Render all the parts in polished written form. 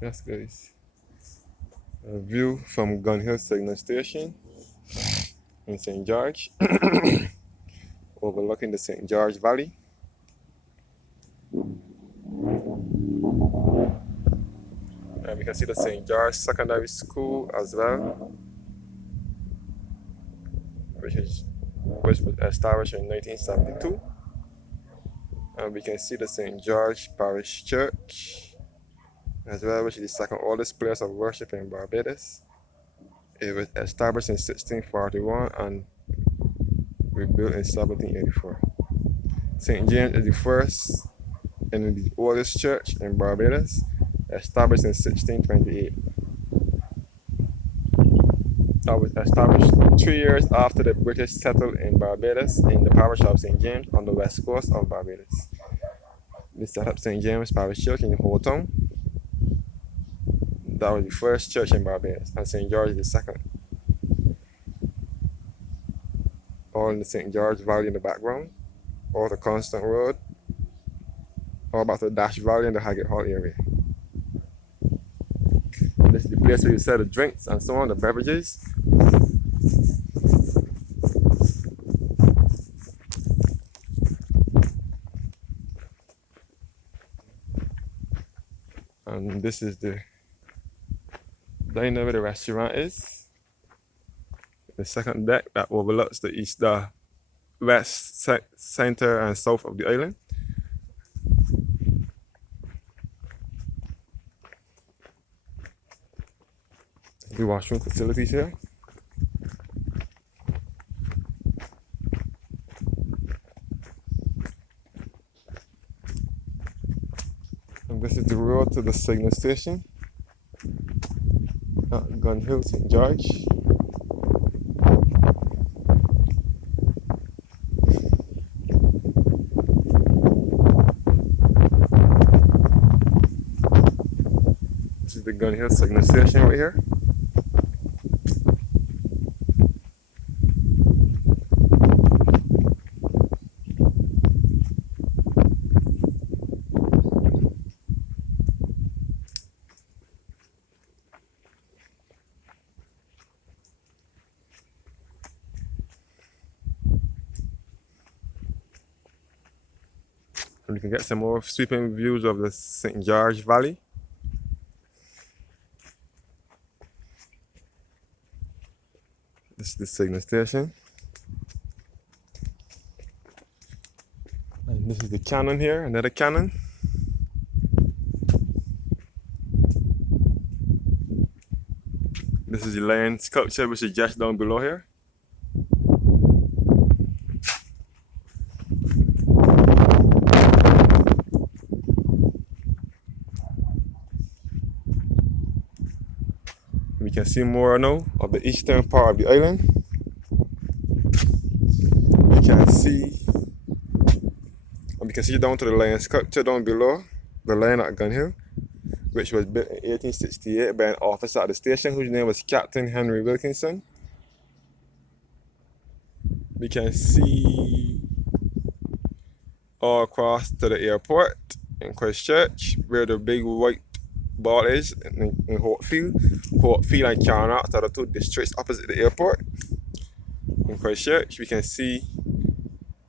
Yes, guys. A view from Gun Hill Signal Station in St. George, overlooking the St. George Valley. And we can see the St. George Secondary School as well, which was established in 1972. And we can see the St. George Parish Church as well, which is the second oldest place of worship in Barbados. It was established in 1641 and rebuilt in 1784. St. James is the first and the oldest church in Barbados, established in 1628. It was established 3 years after the British settled in Barbados in the parish of St. James on the west coast of Barbados. They set up St. James Parish Church in the whole town. That was the first church in Barbados, and St. George is the second. All in the St. George Valley in the background, all the Constant Road, all back to the Dash Valley and the Haggett Hall area. This is the place where you sell the drinks and so on, the beverages. And this is the diner where the restaurant is. The second deck that overlooks the east, the west, center, and south of the island. The washroom facilities here. And this is the road to the signal station at Gun Hill, St. George. This is the Gun Hill signal station right here. And you can get some more sweeping views of the St. George Valley. This is the signal station. And this is the cannon here, another cannon. This is the lion sculpture which is just down below here. We can see more now of the eastern part of the island. We can see down to the lion sculpture down below, the lion at Gun Hill, which was built in 1868 by an officer at the station whose name was Captain Henry Wilkinson. We can see all across to the airport in Christchurch, where the big white ball is in Hopefield. Hopefield and Carnock are the two districts opposite the airport. In Christchurch, we can see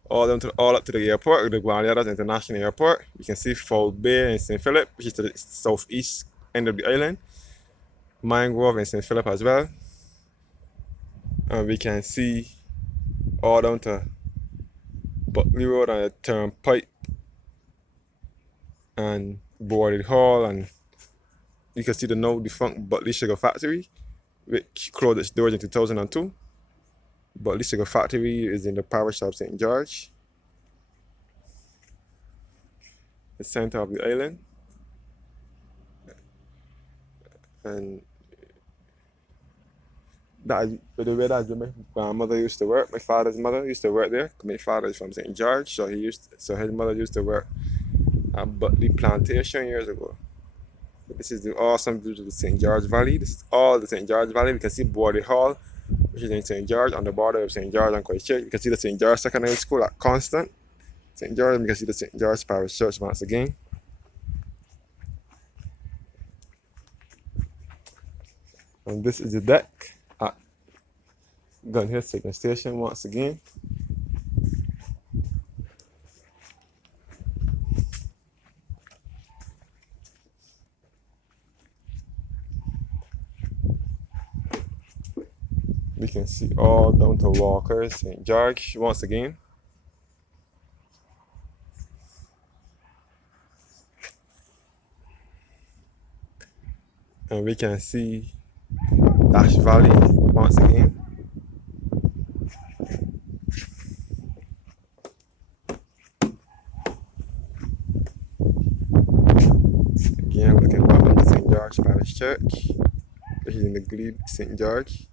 all up to the airport, the Barbados International Airport. We can see Foul Bay in St. Philip, which is to the southeast end of the island. Mangrove in St. Philip as well. And we can see all down to Buckley Road and the Turnpike and Boarded Hall, and you can see the now defunct Buckley Sugar Factory, which closed its doors in 2002. Buckley Sugar Factory is in the parish of St. George, the center of the island. And that is the way that my grandmother used to work. My father's mother used to work there. My father is from St. George, so his mother used to work at Buckley Plantation years ago. This is the awesome view of the St. George Valley. This is all the St. George Valley. We can see Boarded Hall, which is in St. George, on the border of St. George and Christchurch. You can see the St. George Secondary School at Constant, St. George. We can see the St. George Parish Church once again. And this is the deck at Gun Hill Signal Station once again. We can see all down to Walker, St. George once again. And we can see Dash Valley once again. Again, looking back at the St. George Parish Church, which is in the Glebe, St. George.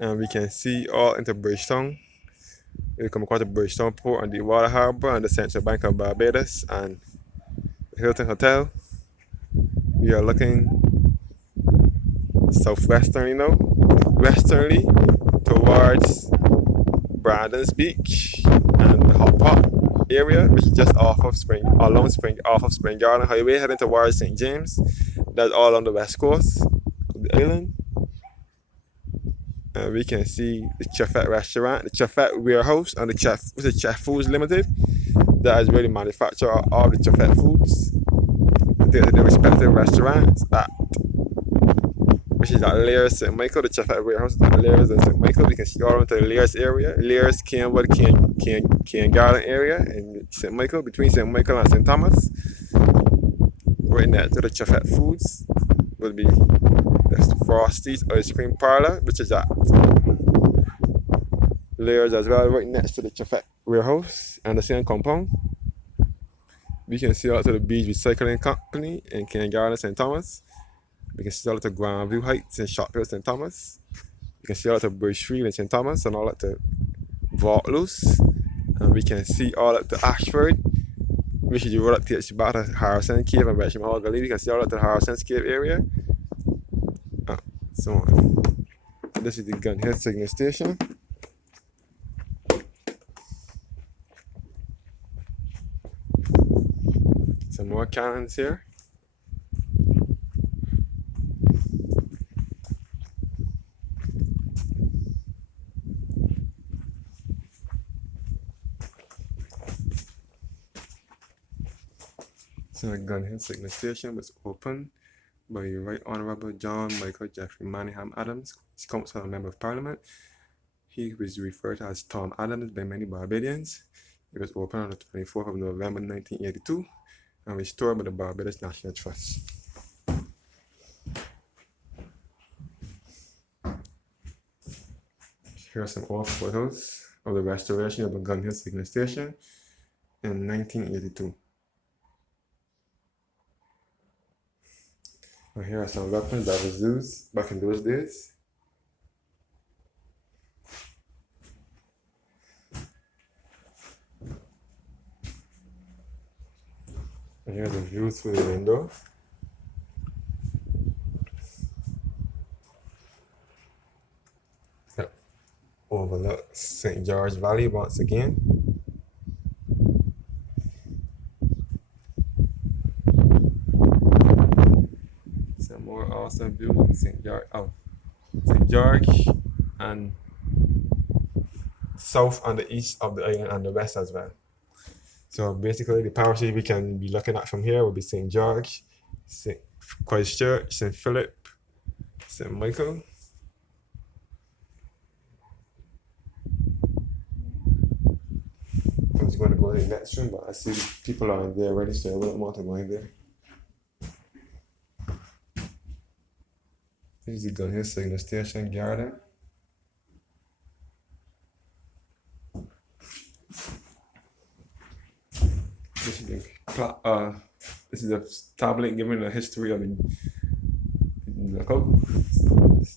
And we can see all into Bridgetown. We come across the Bridgetown Port and the Water Harbor and the Central Bank of Barbados and the Hilton Hotel. We are looking southwesternly now, westernly towards Brandon's Beach and the Hot Pot area, which is just off of Spring Garden Highway, heading towards St. James. That's all on the west coast of the island. And we can see the Chefette restaurant, the Chefette warehouse, and the Chef Foods Limited. That is where they manufacture all the Chefette foods. They the respective restaurants at, which is at Lears St. Michael. The Chefette warehouse is at Lears and St. Michael. We can see all into the Lears area, Lears, Canwood, Can Garden area, and St. Michael, between St. Michael and St. Thomas. Right next to the Chefette Foods will be the Frosty's Ice Cream Parlor, which is at Lears as well, right next to the Chefette warehouse and the same compound. We can see out to the Beach Recycling Company in Can Garden, St. Thomas. We can see out to Grandview Heights and Shophill, St. Thomas. We can see out to Bridgefield in St. Thomas and all up to Vaucluse. And we can see all up to Ashford, which is right up to back to Harrison Cave and Richmond Hall Gully. We can see all up to the Harrison's Cave area. So on. This is the Gun Hill Signal Station. Some more cannons here. So the Gun Hill Signal Station was opened by Right Honourable John Michael Jeffrey Manningham Adams, Council and Member of Parliament. He was referred to as Tom Adams by many Barbadians. It was opened on the 24th of November 1982 and restored by the Barbados National Trust. Here are some old photos of the restoration of the Gun Hill Signal Station in 1982. And here are some weapons that was used back in those days. And here's the views through the window. That overlooks St. George Valley once again. Some more awesome views of St. George and south and the east of the island and the west as well. So basically the parishes we can be looking at from here will be St. George, St. Christchurch, St. Philip, St. Michael. I was going to go in the next room, but I see people are in there already, so I wouldn't want to go in there. This is the Gun Hill Signal Station garden. This is the tablet giving the history of the lookout,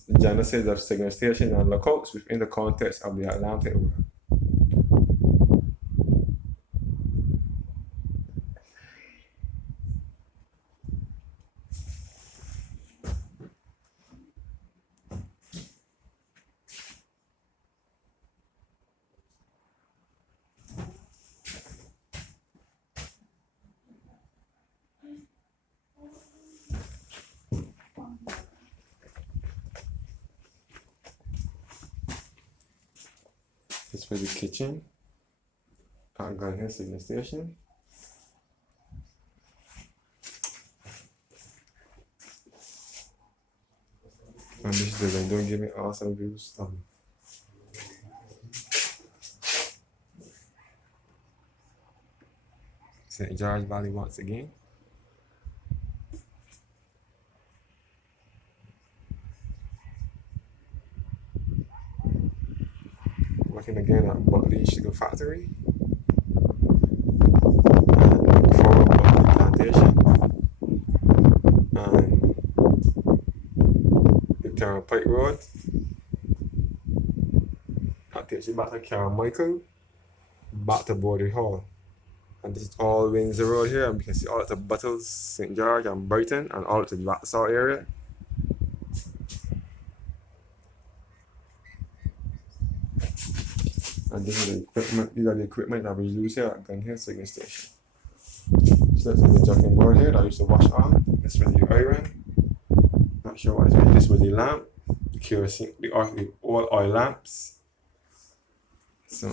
the genesis of signal station and lookouts within the context of the Atlantic world. This was the kitchen at Gun Hill Signal Station. And this is the window giving awesome views. St. George Valley once again. Working again at Buckley Sugar Factory. And former Buckley Plantation. And the Turnpike Road. That takes you back to Carmichael, back to Border Hall. And this is all Windsor Road here, and you can see all the Buttles, St. George, and Brighton, and all to the Vauxhall area. And this is the equipment, these are the equipment that we use here at Gun Hill Signal Station. So this is the juggling board here that I used to wash on. This was the iron. Not sure what it is. This was the lamp, the kerosene, the all oil lamps. So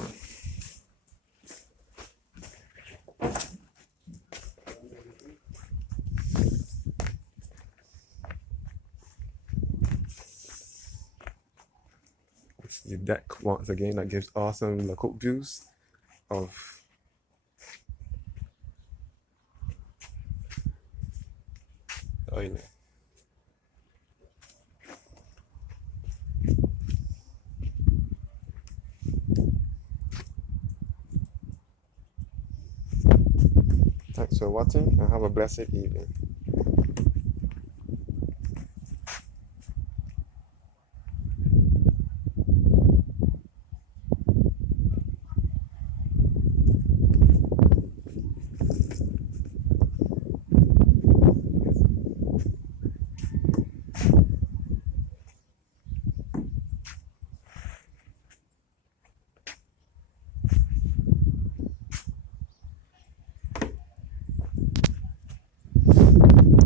it's the deck once again that gives awesome lookout views of the island. Thanks for watching and have a blessed evening.